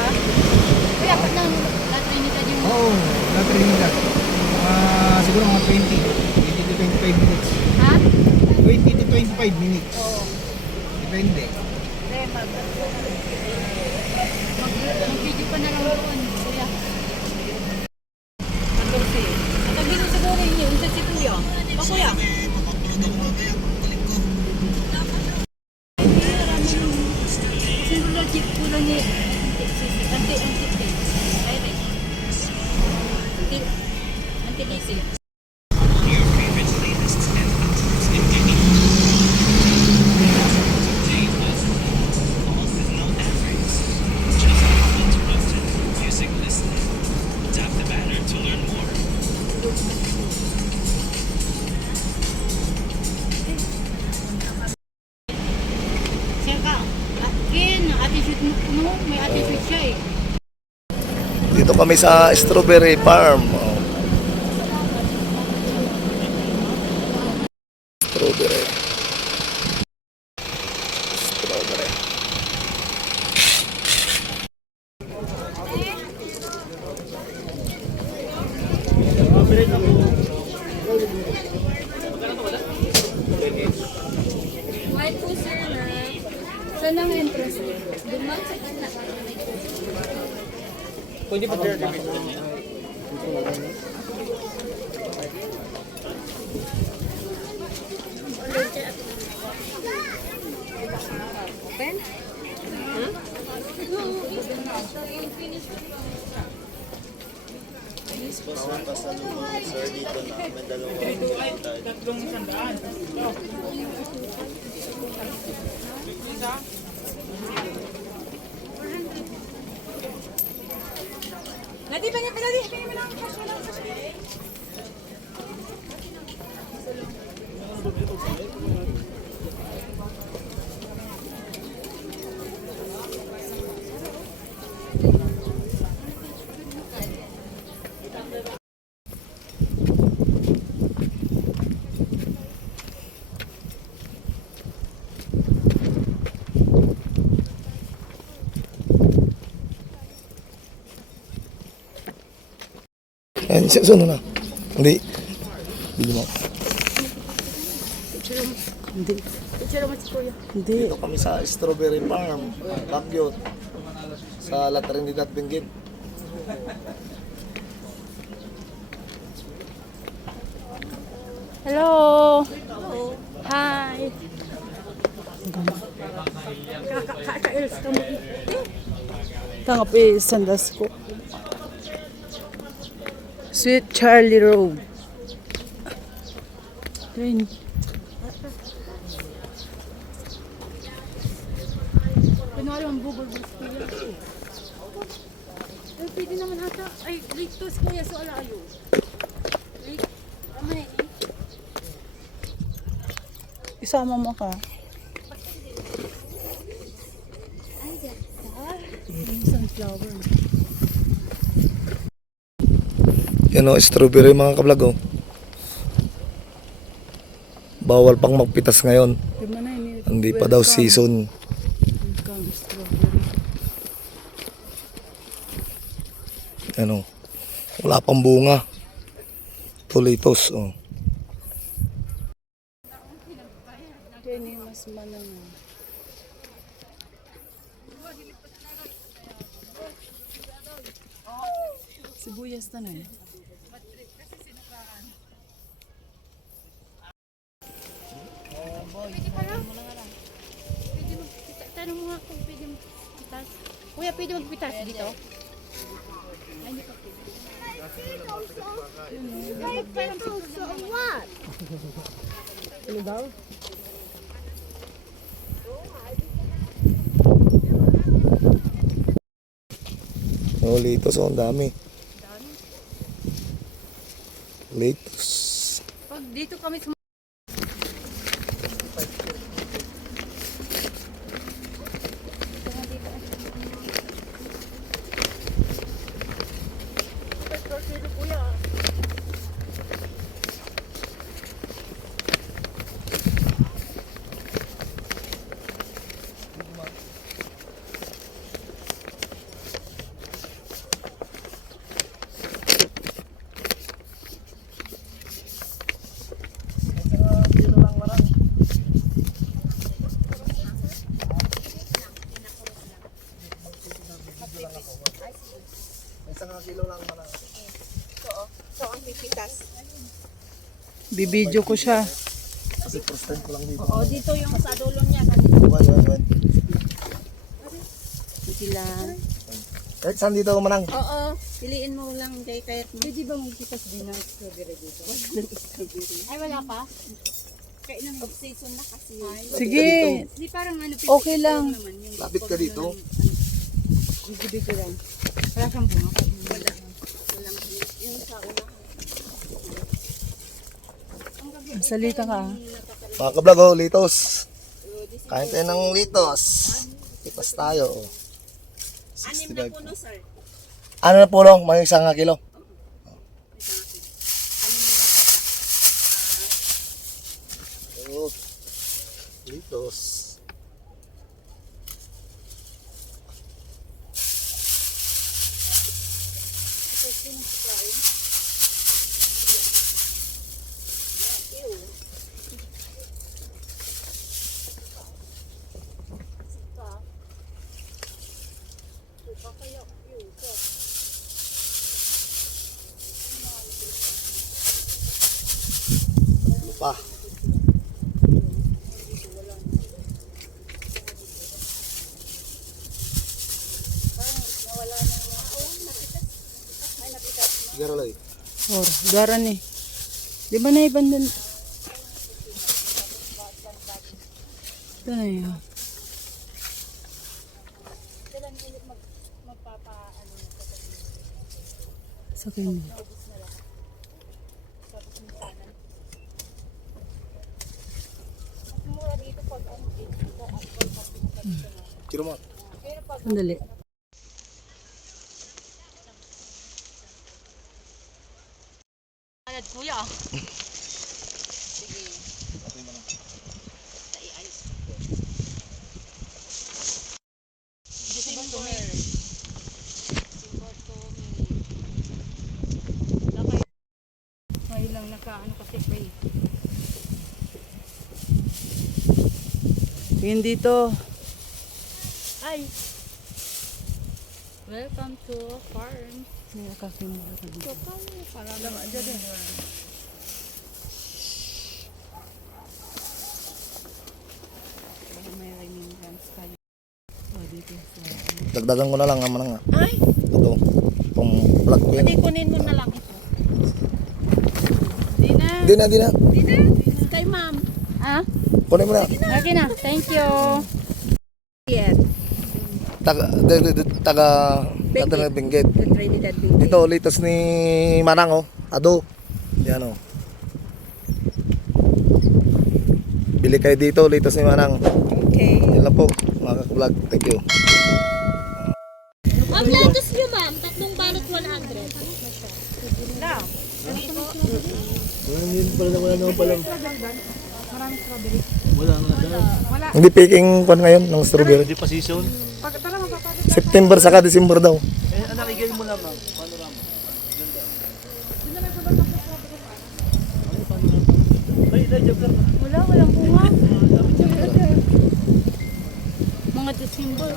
kuya. Kuya, pag nang La Trinidad yung... Oo, La Trinidad. Siguro mga 20 to 25 minutes. Ha? 20 to 25 minutes. Oo. Depende. Pre, mag-video pa na lang doon, kuya. Matulsi. At ang gino siguro niyo, yung sa si kuya. Pa kuya? Simula jeep ko lang ni anti-DC. Sir ka, attitude mo puno, may attitude siya eh. Dito kami sa strawberry farm. Oh. Strawberry. Strawberry. White po sir na. Saan ang entrance niyo? Dumang sa ganda. Pwede pa dyan. Open? Nanti pengen lang. Ayan, sunod na. Hindi. Hindi mo. Picture mo si kuya. Hindi. Dito kami sa strawberry farm. Baguio. Sa La Trinidad, Benguet. Hello. Hi. Kaka-els ka mo. Tangapi sandas ko. Sweet Charlie Road. Ayun. Kunwari ang bubol bus kuya. Eh, pwede naman ata. Ay, late to si kuya. So, alayo. Late. Amay. Isama mo ka. Ay, ganda. Sunflower. Yan o, strawberry mga kablag o. Bawal pang magpitas ngayon. Di man na ini. Hindi pa daw season. Welcome, strawberry. Ano, wala pang bunga. Tulitos o. Kaya mas manang. Sibuyas na na. Pwede pa lang. Pwede magpitas. Tanong mo nga kung pwede magpitas. Kuya, pwede magpitas dito? Ay, hindi pa pwede. Ano daw? Oh, litos o, ang dami. Litos. Pag dito kami sa... Isang kilo lang manang. So, ang pipitas. Bibidyo ko siya. Kasi first time ko lang dito. Oo, dito yung sa dulo niya. Wan. Sila. Kahit saan dito manang? Oo, piliin mo lang kay kahit mo. Pwede ba magpitas din ng strawberry dito? Ay, wala pa? Kailan off-season na kasi. Sige. Di parang ano, Okay lang. naman yung Lapit ka dito. Bibigay ko lang. wala siyang bunga. Walang yung sa una. Salita ka. Mga kablog, oh, litos. Kain tayo ng litos. Litos tayo. Oh. Anim na puno, sir. Ano na po long? May isang kilo. Oh, litos. Pa. Sigaro lagi. Or, garan eh. Di ba na ibang dun? Ito na yun. Sakay mo. Kiro mo. Sandali. Alad kuya. Ngayon lang nakaano kasi pa eh. Tingin dito. Ay! Welcome to farm. May kakimura ka dito. Para naman dyan eh. May raining grams kayo. Oh, dito. Dagdagan ko na lang naman nga. Ay! Ito. Itong plug ko Hindi, yan. kunin mo na lang ito. Di na. Di na. Di na? Kay ma'am. Ah? Kunin mo na. Okay na. Thank you. Yes. Taga Benguet. The Trinidad Baby. Ito, litos ni Manang, oh. Ado. Yan, oh. Bili kayo dito, litos ni Manang. Okay. Yan lang po, mga ka-vlog. Thank you. Ang lettuce nyo, ma'am, tatlong balot 100. Hindi picking kon ngayon ng strawberry. Hindi pa season. September saka December daw. Eh, anak, igay mo lamang. Panorama. Walang bunga. Mga December.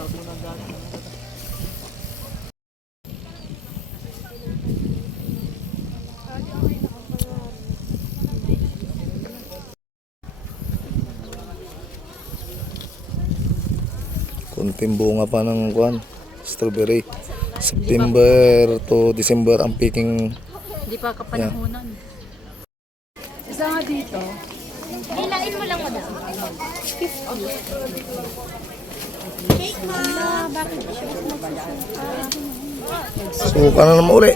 Kunting bunga pa ng kuan, strawberry. September to December ang picking. Hindi pa kapanahonan. Isa nga dito. Hilain mo lang mo na. Suka na naman uli.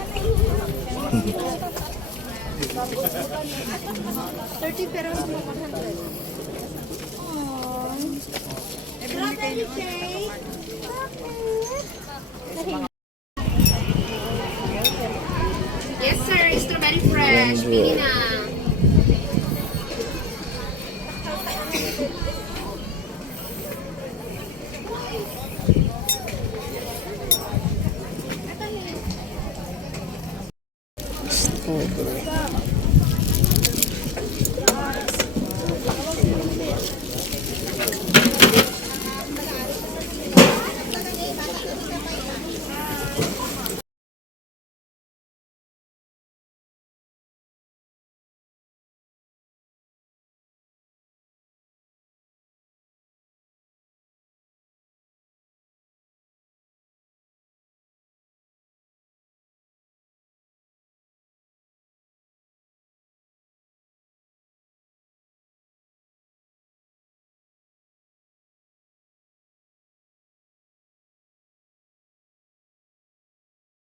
30 pero mo 100. Yes sir, strawberry fresh. Pili na. Strawberry.